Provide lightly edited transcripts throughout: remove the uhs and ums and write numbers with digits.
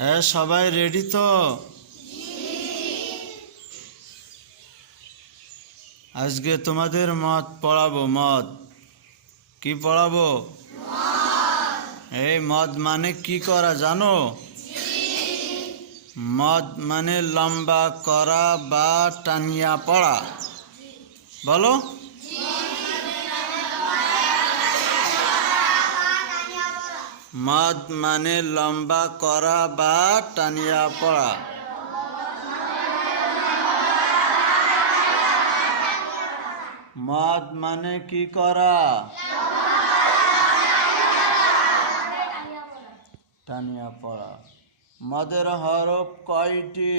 হ্যাঁ, সবাই রেডি তো? আজকে তোমাদের মদ পড়াবো। মদ কি পড়াবো? এই মদ মানে কি করা জানো? মদ মানে লম্বা করা বা টানিয়া পড়া। বলো। মদ মানে লম্বা করা বা টানিয়া পড়া। মদ মানে কি করা? টানিয়া পড়া। মদের হরফ কয়টি?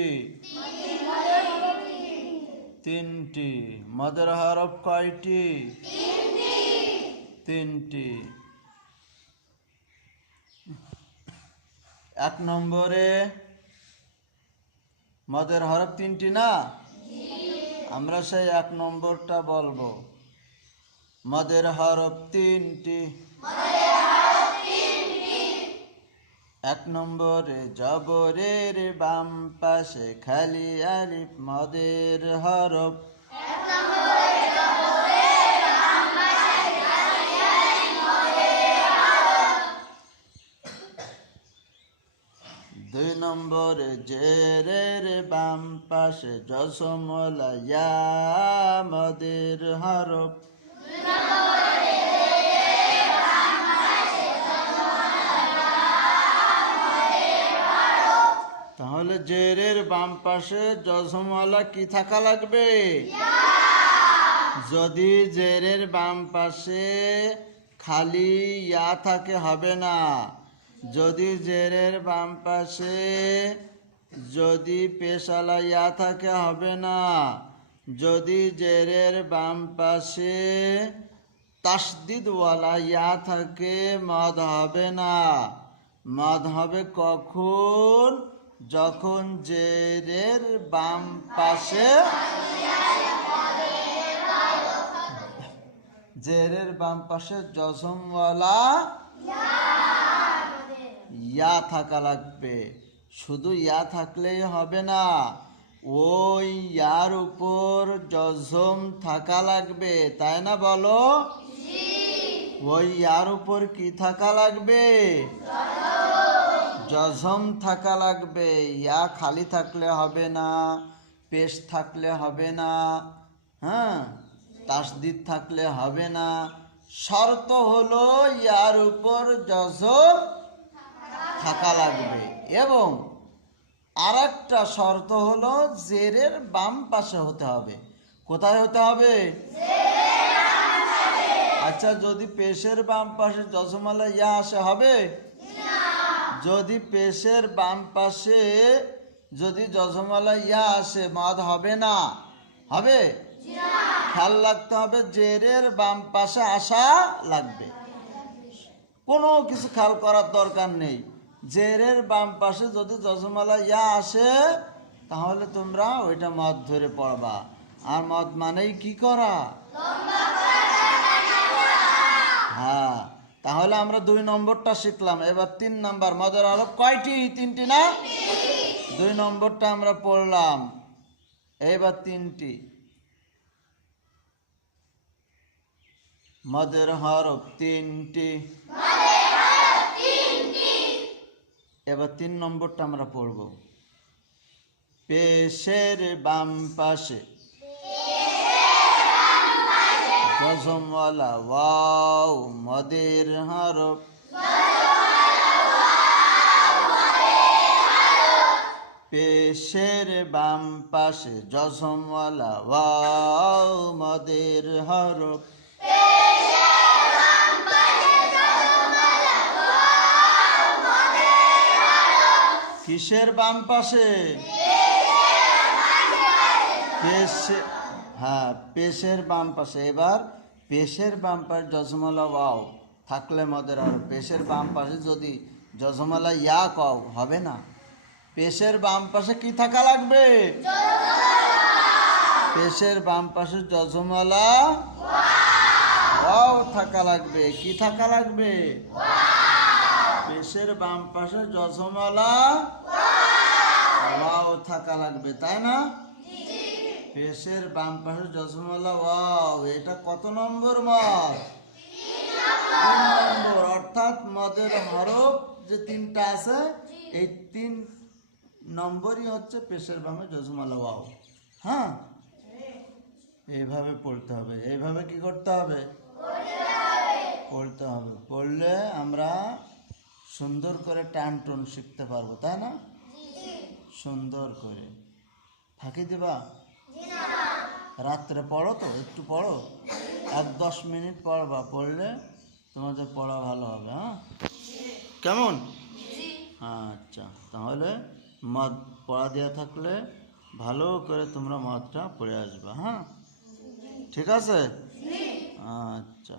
তিনটি। মদের হরফ কয়টি? তিনটি। 1 নম্বরে মদের হরফ তিনটি না? আমরা সেই 1 নম্বরটা বলবো। মদের হরফ তিনটি। 1 নম্বরে জবরের বাম পাশে খালি আলিফ মদের হরফ। 2 নম্বরে জেরের বাম পাশে জসমলা ইয়া মদের হরফ। তাহলে জেরের বাম পাশে জসমলা কি থাকা লাগবে? যদি জেরের বাম পাশে খালি ইয়া থাকে হবে না। যদি জেরের বাম পাশে যদি পেশালা ইয়া থাকে হবে না। যদি জেরের বাম পাশে তাসদিদওয়ালা ইয়া থাকে মদ হবে না। মদ হবে কখন? যখন জেরের বাম পাশে জজমওয়ালা ইয়া থাকা লাগবে। শুধু ইয়া থাকলেই হবে না, ওই ইয়ার উপর জজম থাকা লাগবে, তাই না? বলো। ওই ইয়ার উপর কি থাকা লাগবে? জজম থাকা লাগবে। ইয়া খালি থাকলে হবে না, পেশ থাকলে হবে না, হ্যাঁ, তাসদিদ থাকলে হবে না। শর্ত হলো ইয়ার উপর জজম থাকা লাগবে। এবং আরেকটা শর্ত হলো জেরের বাম পাশে হতে হবে। কোথায় হতে হবে? আচ্ছা, যদি পেশের বাম পাশে জজমালা ইয়া আসে হবে? যদি পেশের বাম পাশে যদি জজমালা ইয়া আসে মদ হবে না? হবে? খেয়াল রাখতে হবে জেরের বাম পাশে আসা লাগবে। কোনো কিছু খেয়াল করার দরকার নেই। জেরের বাম পাশে যদি জজমালা ইয়া আসে তাহলে তোমরা ওইটা মদ ধরে পড়বা। আর মদ মানেই কি করা? হ্যাঁ, তাহলে আমরা 2 নম্বরটা শিখলাম। এবার 3 নম্বর। মদের হরফ কয়টি? 3টি না? 2 নম্বরটা আমরা পড়লাম, এবার 3টি। মদের হরফ 3টি। এবার 3 নম্বরটা আমরা পড়ব। পেশের বাম পাশে জজমওয়ালা ওয়াও মদের হরফ। পেশের বাম পাশে জজমওয়ালা ওয়াও মদের হরফ। কিসের বাম পাশে? হ্যাঁ, পেশের বাম পাশে। এবার পেশের বাম পাশে জজমালা ওয়াও থাকলে মদের হরফ। পেশের বাম পাশে যদি জজমালা ইয়া কও হবে না। পেশের বাম পাশে কি থাকা লাগবে? পেশের বাম পাশে জজমালা ওয়াও থাকা লাগবে। কি থাকা লাগবে? পেশের বাম পাশে যজমালা ওয়াও থাকা লাগবে, তাই না? পেশের বাম পাশে যজমালা ওয়াও। এটা কত নম্বর মদ? 3 নম্বর। অর্থাৎ মদের হরফ যে 3টা আছে, এই 3 নম্বরই হচ্ছে পেশের বামে যজমালা ওয়াও। হ্যাঁ, এইভাবে পড়তে হবে। এইভাবে কি করতে হবে? পড়তে হবে। পড়লে আমরা সুন্দর করে টান টন শিখতে পারবো, তাই না? সুন্দর করে। ফাঁকি দেবা? রাত্রে পড়ো তো, একটু পড়ো, 1-10 মিনিট পড়বা। পড়লে তোমাদের পড়া ভালো হবে। হ্যাঁ, কেমন? আচ্ছা, তাহলে মদ পড়া দেওয়া থাকলে ভালো করে তোমরা মদটা পড়ে আসবা। হ্যাঁ, ঠিক আছে? আচ্ছা।